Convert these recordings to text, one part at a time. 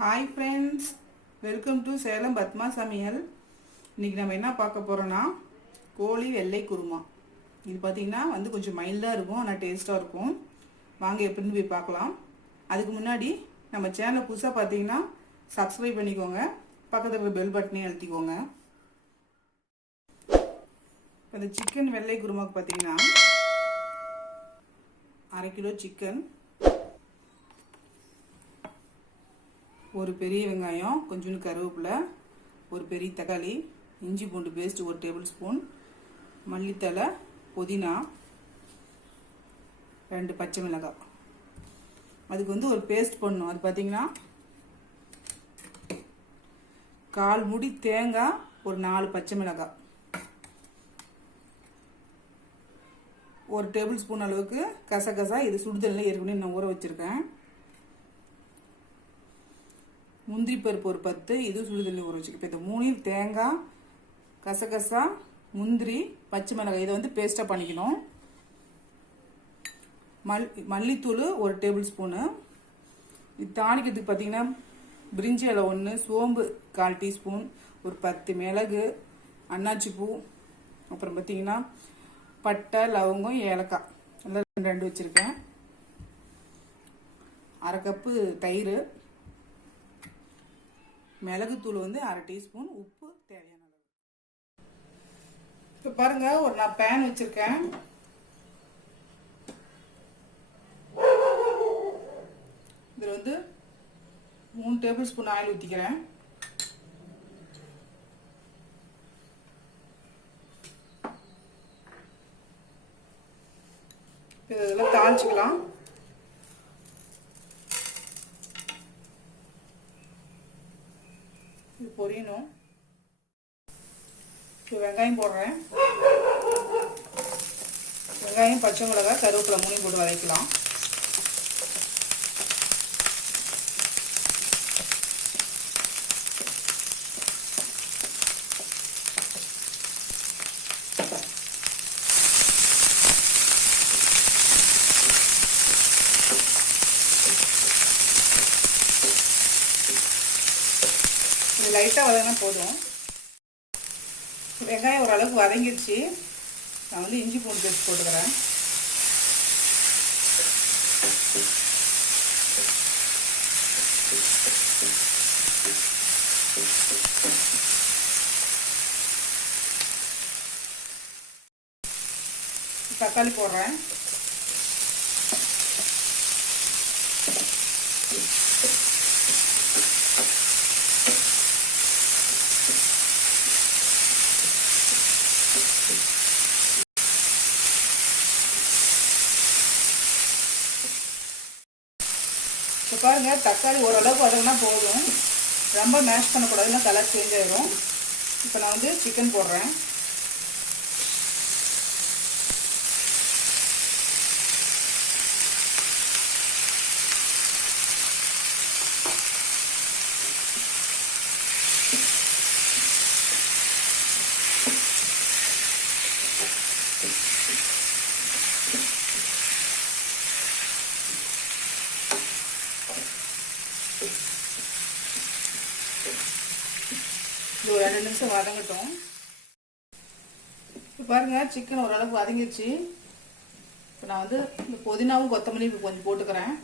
Hi friends, welcome to Salem Padma சமையல். இன்றைக்கி நம்ம என்ன பார்க்க போகிறோன்னா கோழி வெள்ளை குருமா. இது பார்த்திங்கன்னா கொஞ்சம் மைல்டாக இருக்கும், ஆனால் டேஸ்ட்டாக இருக்கும். வாங்க எப்படின்னு போய் பார்க்கலாம். அதுக்கு முன்னாடி நம்ம சேனலை புதுசாக பார்த்தீங்கன்னா சப்ஸ்கிரைப் பண்ணிக்கோங்க, பக்கத்தில் இருக்கிற பெல் பட்டனையும் அழுத்திக்கோங்க. இந்த சிக்கன் வெள்ளை குருமாவுக்கு பார்த்திங்கன்னா 1/2 கிலோ சிக்கன், ஒரு பெரிய வெங்காயம், கொஞ்சோண்டு கருவேப்பிலை, ஒரு பெரிய தக்காளி, இஞ்சி பூண்டு பேஸ்ட் 1 டேபிள் ஸ்பூன், மல்லித்தலை, புதினா, 2 பச்சை மிளகாய். அதுக்கு ஒரு பேஸ்ட் பண்ணணும். அது பார்த்தீங்கன்னா 1/4 முடி தேங்காய், ஒரு 4 பச்சை மிளகாய், 1 டேபிள் ஸ்பூன் அளவுக்கு கசகசா. இது சுடுதலில் ஏற்கனவே நான் ஊற வச்சுருக்கேன். முந்திரி பருப்பு ஒரு 10, இது சுடுதண்ணி ஊற வச்சுக்க. இப்போ இந்த 3 தேங்காய், கசகசா, முந்திரி, பச்சை மிளகாய் இதை பேஸ்ட்டாக பண்ணிக்கணும். மல்லித்தூள் 1 டேபிள் ஸ்பூனு. இது தாளிக்கிறதுக்கு பார்த்தீங்கன்னா பிரிஞ்சி இலை 1, சோம்பு 1/4 டீஸ்பூன், ஒரு 10 மிளகு, அன்னாச்சி பூ, அப்புறம் பார்த்தீங்கன்னா பட்டை, லவங்கம், ஏலக்காய் எல்லாம் 2 வச்சுருக்கேன். 1/2 கப்பு தயிர், மிளகுத்தூள் 1/2 டீஸ்பூன், உப்பு தேவையான அளவு. இப்போ பாருங்க, நான் பேன் வச்சிருக்கேன். இதில் 3 டேபிள் ஸ்பூன் ஆயில் ஊற்றிக்கிறேன். இதெல்லாம் தாளிச்சுக்கலாம். இது பொரியணும். இப்போ வெங்காயம் போடுறேன். வெங்காயம், பச்சை மிளகாய், கருவேப்பிலை 3 போட்டு வதக்கலாம். லைட்டாக வதங்கினா போதும். வெங்காயம் ஓரளவுக்கு வதங்கிடுச்சு. நான் இஞ்சி பூண்டு பேஸ்ட் போட்டுக்கிறேன். தக்காளி போடுறேன். இப்போ பாருங்க, தக்காளி ஓரளவுக்கு வதங்கினா போதும், ரொம்ப மேஷ் பண்ணக்கூடாதுன்னா கலர் சேஞ்ச் ஆயிடும். இப்போ நான் சிக்கன் போடுறேன். ஒரு 2 நிமிஷம் வதங்கட்டும். இப்போ பாருங்க, சிக்கன் ஓரளவுக்கு வதங்கிடுச்சு. இப்போ நான் இந்த புதினாவும் கொத்தமல்லி கொஞ்சம் போட்டுக்கிறேன்.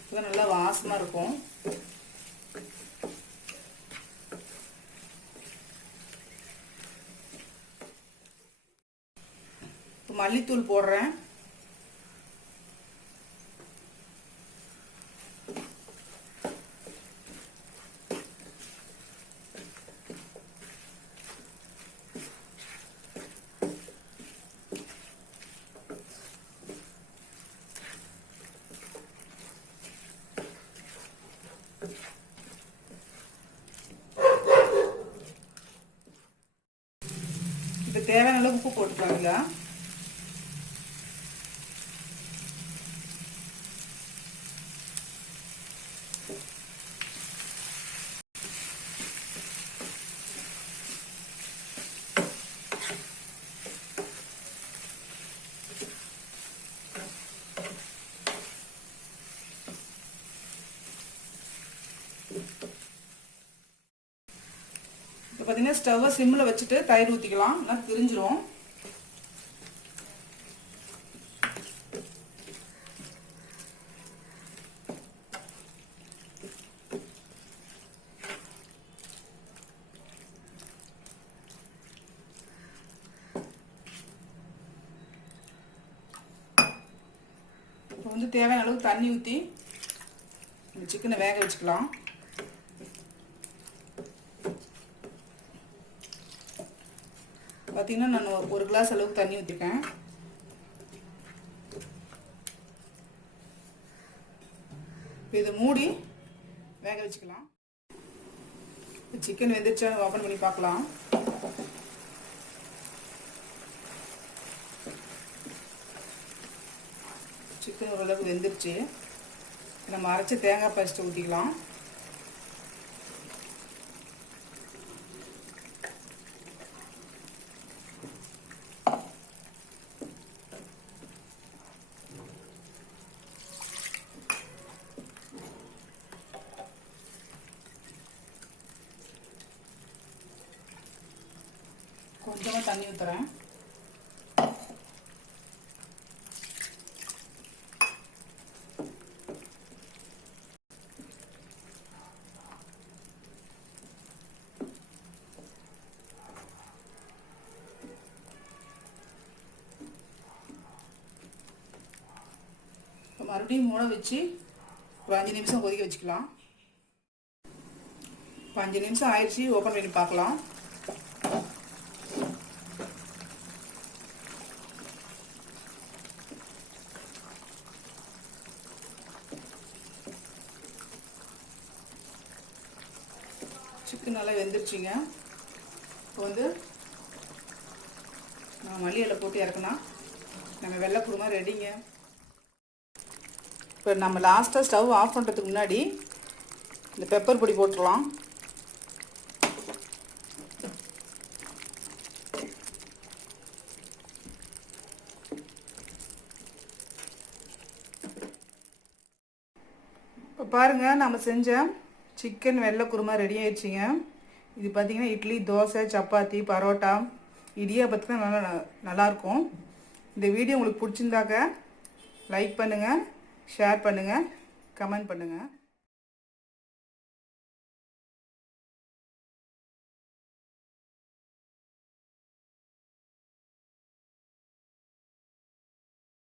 இப்போ நல்லா வாசமாக இருக்கும். இப்போ மல்லித்தூள் போடுறேன். இப்போ தேவையான அளவு உப்பு போட்டுக்கலாங்களா. பார்த்தீங்கன்னா ஸ்டவ்வை சிம்மில் வச்சுட்டு தயிர் ஊற்றிக்கலாம், நல்லா திரிஞ்சிரும். இப்போ வந்து தேவையான அளவுக்கு தண்ணி ஊற்றி இந்த சிக்கனை வேக வச்சுக்கலாம். பார்த்தீங்கன்னா நான் ஒரு கிளாஸ் அளவுக்கு தண்ணி ஊற்றிருக்கேன். இப்போ இதை மூடி வேக வச்சுக்கலாம். சிக்கன் வெந்துருச்சா ஓப்பன் பண்ணி பார்க்கலாம். சிக்கன் ஓரளவுக்கு வெந்துருச்சு. நம்ம அரைச்ச தேங்காய் பேஸ்ட்டை ஊற்றிக்கலாம். கொஞ்சமாக தண்ணி ஊற்றுறேன். மறுபடியும் மூட வச்சு ஒரு 5 நிமிஷம் கொதிக்க வச்சுக்கலாம். இப்போ 5 நிமிஷம் ஆயிடுச்சு, ஓப்பன் பண்ணி பார்க்கலாம். சிக்கன் நல்லா வெந்துருச்சுங்க. இப்போ வந்து நான் மல்லி இலை போட்டு இறக்குனா நம்ம வெள்ளை குருமா ரெடிங்க. இப்போ நம்ம லாஸ்ட்டாக ஸ்டவ் ஆஃப் பண்ணுறதுக்கு முன்னாடி இந்த பெப்பர் பொடி போட்டுடலாம். இப்போ பாருங்கள், நம்ம செஞ்ச சிக்கன் வெள்ளை குருமா ரெடி ஆயிடுச்சுங்க. இது பார்த்திங்கன்னா இட்லி, தோசை, சப்பாத்தி, பரோட்டா, இடியாப்பத்துக்கு நல்லாயிருக்கும். இந்த வீடியோ உங்களுக்கு பிடிச்சிருந்தாக்க லைக் பண்ணுங்கள், ஷேர் பண்ணுங்கள், கமெண்ட் பண்ணுங்கள்.